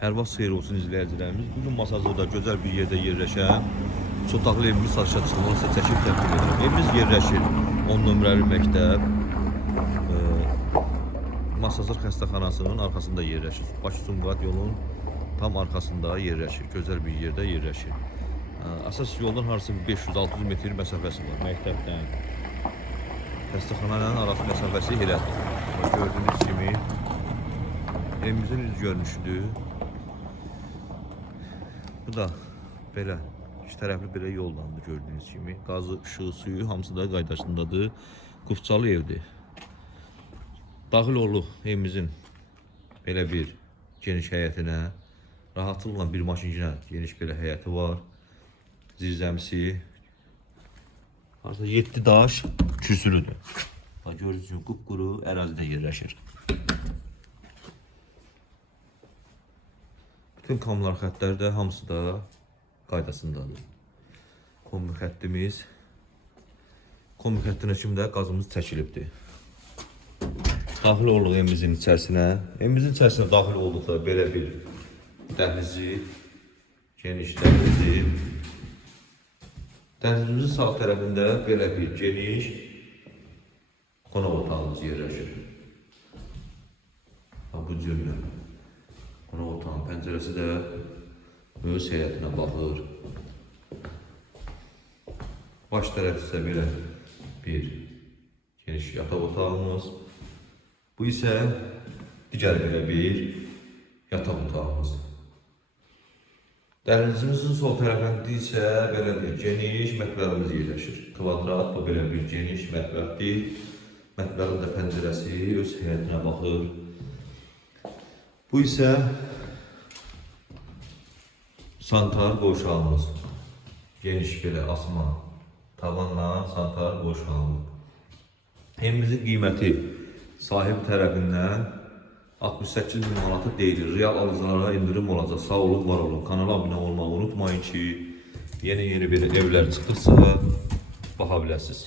Hər vaxt xeyir olsun izləyicilərimiz. Bugün Masazırda gözəl bir yerdə yerləşən çoxdaqlı evimiz satışa çıxarılır, sizə çəkib təqdim edirəm. Evimiz yerləşir 10 nömrəli məktəb. Masazır xəstəxanasının arxasında yerləşir. Bakı-Sumqayıt yolunun tam arxasında yerləşir. Gözəl bir yerdə yerləşir. Əsas yoldan harası 500-600 metr məsafəsi var. Məktəbdən xəstəxananın arası məsafəsi elədir. Gördüyünüz kimi evimizin üz görünüşüdür. Bu da belə iki tərəfli belə yollandı gördüyünüz kimi. Qazı, işığı, suyu hamısı da qaydasındadır. Qufçalı evdir. Daxil oluq evimizin belə bir geniş həyətinə. Rahatlıqla bir maşıncinə geniş belə həyəti var. Zirzəmisi. Artıq 7 daş küsülüdür. Gördüyünüz kimi qupquru ərazidə yerləşir. Bütün kamlar xəttləri də hamısı da qaydasındadır. Kombi xəttimiz. Kombi xəttinə kimi də qazımız çəkilibdir. Daxil oluq evimizin içərisinə. Evimizin içərisinə daxil olduqda belə bir dəhlizi, geniş dəhlizi. Dəhlizimizin sağ tərəfində belə bir geniş qonaq otağımız yerləşir. Bu cürlə. Qonaq otağın pəncərəsi də öz həyətinə baxır. Baş tərəf isə belə bir geniş yataq otağımız. Bu isə digər belə bir yataq otağımız. Dəhlizimizin sol tərəfində isə belə bir geniş mətbəximiz yerləşir. Kvadrat bu belə bir geniş mətbəxdir. Mətbəxin də pəncərəsi öz həyətinə baxır. Bu isə sanitar qovşağımız. Geniş belə asma tavanla sanitar qovşağımız. Evimizin qiyməti sahib tərəfindən 68 bin manatı deyilir. Real alıcılara indirim olacaq. Sağ olun, var olun. Kanala abunə olmağı unutmayın ki, yeni belə evlər çıxdıqca baxa biləsiniz.